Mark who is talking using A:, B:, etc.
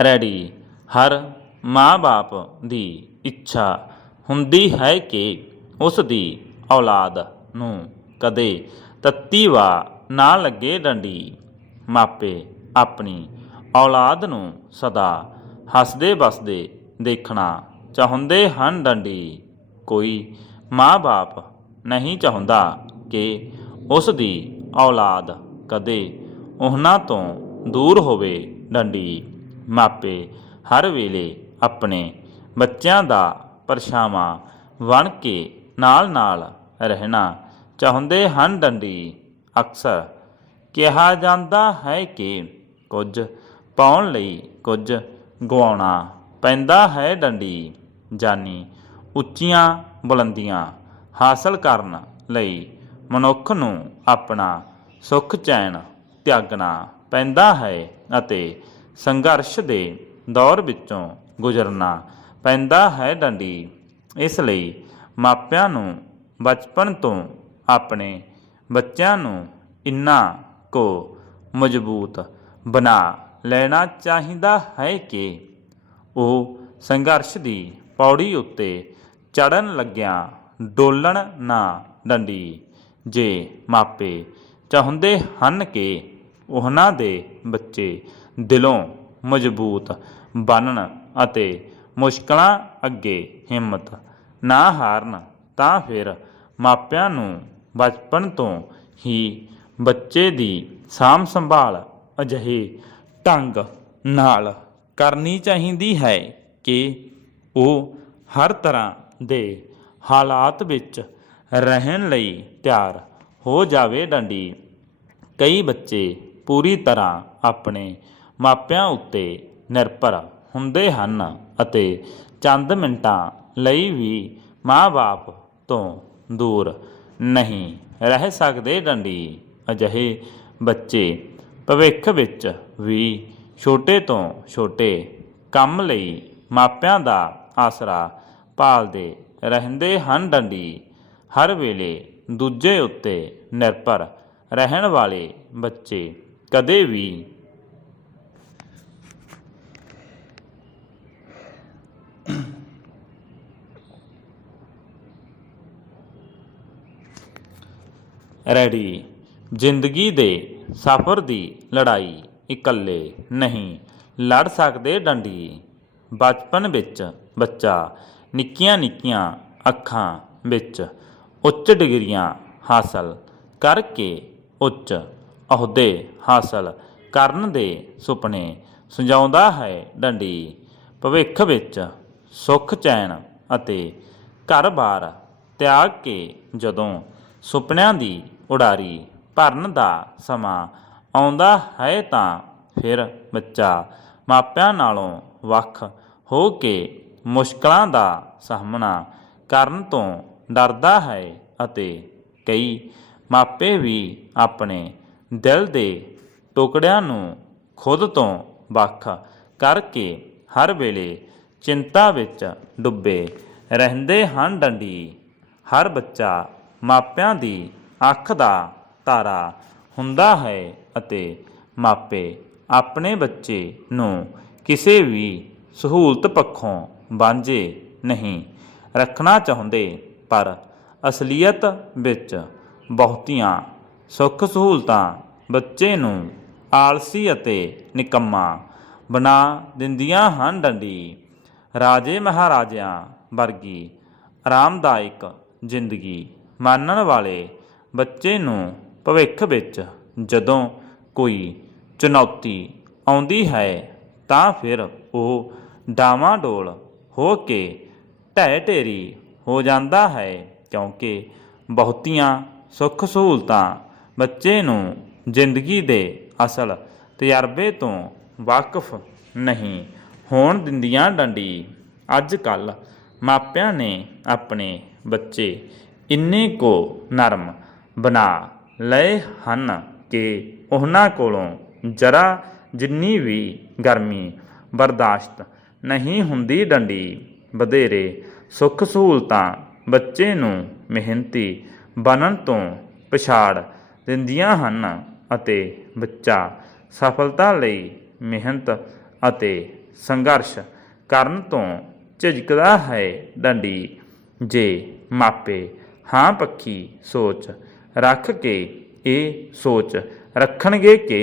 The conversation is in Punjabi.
A: ਰੈਡੀ। ਹਰ ਮਾਂ-ਬਾਪ ਦੀ ਇੱਛਾ ਹੁੰਦੀ ਹੈ ਕਿ ਉਸ ਦੀ ਔਲਾਦ ਨੂੰ ਕਦੇ ਤੱਤੀ ਵਾ ਨਾ ਲੱਗੇ ਡੰਡੀ। ਮਾਪੇ ਆਪਣੀ ਔਲਾਦ ਨੂੰ ਸਦਾ ਹੱਸਦੇ ਵਸਦੇ ਦੇਖਣਾ ਚਾਹੁੰਦੇ ਹਨ ਡੰਡੀ। ਕੋਈ ਮਾਂ-ਬਾਪ ਨਹੀਂ ਚਾਹੁੰਦਾ ਕਿ ਉਸ ਦੀ ਔਲਾਦ ਕਦੇ ਉਹਨਾਂ ਤੋਂ ਦੂਰ ਹੋਵੇ ਡੰਡੀ। ਮਾਪੇ ਹਰ ਵੇਲੇ ਆਪਣੇ ਬੱਚਿਆਂ ਦਾ ਪਰਛਾਵਾਂ ਬਣ ਕੇ ਨਾਲ-ਨਾਲ ਰਹਿਣਾ ਚਾਹੁੰਦੇ ਹਨ ਡੰਡੀ। ਅਕਸਰ ਕਿਹਾ ਜਾਂਦਾ ਹੈ ਕਿ ਕੁਝ ਪਾਉਣ ਲਈ ਕੁਝ ਗਵਾਉਣਾ ਪੈਂਦਾ ਹੈ ਡੰਡੀ, ਜਾਨੀ ਉੱਚੀਆਂ ਬੁਲੰਦੀਆਂ ਹਾਸਲ ਕਰਨ ਲਈ ਮਨੁੱਖ ਨੂੰ ਆਪਣਾ ਸੁੱਖ ਚੈਨ ਤਿਆਗਣਾ ਪੈਂਦਾ ਹੈ ਅਤੇ ਸੰਘਰਸ਼ ਦੇ ਦੌਰ ਵਿੱਚੋਂ ਗੁਜ਼ਰਨਾ ਪੈਂਦਾ ਹੈ ਡੰਡੀ। ਇਸ ਲਈ ਮਾਪਿਆਂ ਨੂੰ ਬਚਪਨ ਤੋਂ ਆਪਣੇ ਬੱਚਿਆਂ ਨੂੰ ਇੰਨਾ ਕੋ ਮਜ਼ਬੂਤ ਬਣਾ ਲੈਣਾ ਚਾਹੀਦਾ ਹੈ ਕਿ ਉਹ ਸੰਘਰਸ਼ ਦੀ ਪੌੜੀ ਉੱਤੇ ਚੜਨ ਲੱਗਿਆਂ ਡੋਲਣ ਨਾ ਡੰਡੀ। ਜੇ ਮਾਪੇ ਚਾਹੁੰਦੇ ਹਨ ਕਿ ਉਹਨਾਂ ਦੇ ਬੱਚੇ ਦਿਲੋਂ ਮਜ਼ਬੂਤ ਬਣਨ ਅਤੇ ਮੁਸ਼ਕਲਾਂ ਅੱਗੇ ਹਿੰਮਤ ਨਾ ਹਾਰਨ ਤਾਂ ਫਿਰ ਮਾਪਿਆਂ ਨੂੰ ਬਚਪਨ ਤੋਂ ਹੀ ਬੱਚੇ ਦੀ ਸਾਂਭ ਸੰਭਾਲ ਅਜਿਹੇ ਢੰਗ ਨਾਲ ਕਰਨੀ ਚਾਹੀਦੀ ਹੈ ਕਿ ਉਹ ਹਰ ਤਰ੍ਹਾਂ ਦੇ ਹਾਲਾਤ ਵਿੱਚ ਰਹਿਣ ਲਈ ਤਿਆਰ ਹੋ ਜਾਵੇ। ਡੰਡੀ, ਕਈ ਬੱਚੇ ਪੂਰੀ ਤਰ੍ਹਾਂ ਆਪਣੇ ਮਾਪਿਆਂ ਉੱਤੇ ਨਿਰਭਰ ਹੁੰਦੇ ਹਨ ਅਤੇ ਚੰਦ ਮਿੰਟਾਂ ਲਈ ਵੀ ਮਾਂ-ਬਾਪ ਤੋਂ ਦੂਰ ਨਹੀਂ ਰਹਿ ਸਕਦੇ ਡੰਡੀ। ਅਜਿਹੇ ਬੱਚੇ ਭਵਿੱਖ ਵਿੱਚ ਵੀ ਛੋਟੇ ਤੋਂ ਛੋਟੇ ਕੰਮ ਲਈ ਮਾਪਿਆਂ ਦਾ ਆਸਰਾ ਭਾਲਦੇ ਰਹਿੰਦੇ ਹਨ ਡੰਡੀ। ਹਰ ਵੇਲੇ ਦੂਜੇ ਉੱਤੇ ਨਿਰਭਰ ਰਹਿਣ ਵਾਲੇ ਬੱਚੇ ਕਦੇ ਵੀ ਰੈਡੀ। ਜ਼ਿੰਦਗੀ ਦੇ ਸਫ਼ਰ ਦੀ ਲੜਾਈ ਇਕੱਲੇ ਨਹੀਂ, ਲੜ ਸਕਦੇ ਡੰਡੀ। ਬਚਪਨ ਵਿੱਚ ਬੱਚਾ, ਨਿੱਕੀਆਂ ਨਿੱਕੀਆਂ ਅੱਖਾਂ ਵਿੱਚ ਉੱਚ ਡਿਗਰੀਆਂ ਹਾਸਲ ਕਰਕੇ ਉੱਚ ਅਹੁਦੇ ਹਾਸਲ ਕਰਨ ਦੇ ਸੁਪਨੇ ਸਜਾਉਂਦਾ ਹੈ ਡੰਡੀ। ਭਵਿੱਖ ਵਿੱਚ ਸੁੱਖ, ਚੈਨ ਅਤੇ ਘਰ-ਬਾਰ ਤਿਆਗ ਕੇ ਜਦੋਂ ਸੁਪਨਿਆਂ ਦੀ ਉਡਾਰੀ, ਭਰਨ ਦਾ ਸਮਾਂ। ਆਉਂਦਾ ਹੈ ਤਾਂ ਫਿਰ ਬੱਚਾ ਮਾਪਿਆਂ ਨਾਲੋਂ ਵੱਖ ਹੋ ਕੇ ਮੁਸ਼ਕਲਾਂ ਦਾ ਸਾਹਮਣਾ ਕਰਨ ਤੋਂ ਡਰਦਾ ਹੈ ਅਤੇ ਕਈ ਮਾਪੇ ਵੀ ਆਪਣੇ ਦਿਲ ਦੇ ਟੁਕੜਿਆਂ ਨੂੰ ਖੁਦ ਤੋਂ ਵੱਖ ਕਰਕੇ ਹਰ ਵੇਲੇ ਚਿੰਤਾ ਵਿੱਚ ਡੁੱਬੇ ਰਹਿੰਦੇ ਹਨ। ਡੰਡੀ, ਹਰ ਬੱਚਾ ਮਾਪਿਆਂ ਦੀ ਅੱਖ ਦਾ ਤਾਰਾ ਹੁੰਦਾ ਹੈ ਅਤੇ ਮਾਪੇ ਆਪਣੇ ਬੱਚੇ ਨੂੰ ਕਿਸੇ ਵੀ ਸਹੂਲਤ ਪੱਖੋਂ ਵਾਂਝੇ ਨਹੀਂ ਰੱਖਣਾ ਚਾਹੁੰਦੇ, ਪਰ ਅਸਲੀਅਤ ਵਿੱਚ ਬਹੁਤੀਆਂ ਸੁੱਖ ਸਹੂਲਤਾਂ ਬੱਚੇ ਨੂੰ ਆਲਸੀ ਅਤੇ ਨਿਕੰਮਾ ਬਣਾ ਦਿੰਦੀਆਂ ਹਨ। ਡੰਡੀ ਰਾਜੇ ਮਹਾਰਾਜਿਆਂ ਵਰਗੀ ਆਰਾਮਦਾਇਕ ਜ਼ਿੰਦਗੀ ਮਾਨਣ ਵਾਲੇ ਬੱਚੇ ਨੂੰ ਭਵਿੱਖ ਵਿੱਚ ਜਦੋਂ ਕੋਈ ਚੁਣੌਤੀ ਆਉਂਦੀ ਹੈ, ਤਾਂ ਫਿਰ ਉਹ ਡਾਵਾਂਡੋਲ ਹੋ ਕੇ ਢਹਿ ਢੇਰੀ ਹੋ ਜਾਂਦਾ ਹੈ, ਕਿਉਂਕਿ ਬਹੁਤੀਆਂ ਸੁੱਖ ਸਹੂਲਤਾਂ ਬੱਚੇ ਨੂੰ ਜ਼ਿੰਦਗੀ ਦੇ ਅਸਲ ਤਜਰਬੇ ਤੋਂ ਵਾਕਿਫ ਨਹੀਂ ਹੋਣ ਦਿੰਦੀਆਂ ਡੰਡੀ। ਅੱਜ ਕੱਲ ਮਾਪਿਆਂ ਨੇ ਆਪਣੇ ਬੱਚੇ ਇੰਨੇ ਕੋ ਨਰਮ ਬਣਾ ਲਏ ਹਨ ਕਿ ਉਹਨਾਂ ਕੋਲੋਂ ਜਰਾ ਜਿੰਨੀ ਵੀ ਗਰਮੀ ਬਰਦਾਸ਼ਤ ਨਹੀਂ ਹੁੰਦੀ ਡੰਡੀ, ਵਧੇਰੇ ਸੁੱਖ ਸਹੂਲਤਾਂ ਬੱਚੇ ਨੂੰ ਮਿਹਨਤੀ ਬਣਨ ਤੋਂ ਪਛਾੜ ਦਿੰਦੀਆਂ ਹਨ ਅਤੇ ਬੱਚਾ ਸਫਲਤਾ ਲਈ ਮਿਹਨਤ ਅਤੇ ਸੰਘਰਸ਼ ਕਰਨ ਤੋਂ ਝਿਜਕਦਾ ਹੈ ਡੰਡੀ। ਜੇ ਮਾਪੇ, ਹਾਂ ਪੱਕੀ ਸੋਚ ਰੱਖ ਕੇ ਇਹ ਸੋਚ ਰੱਖਣਗੇ ਕਿ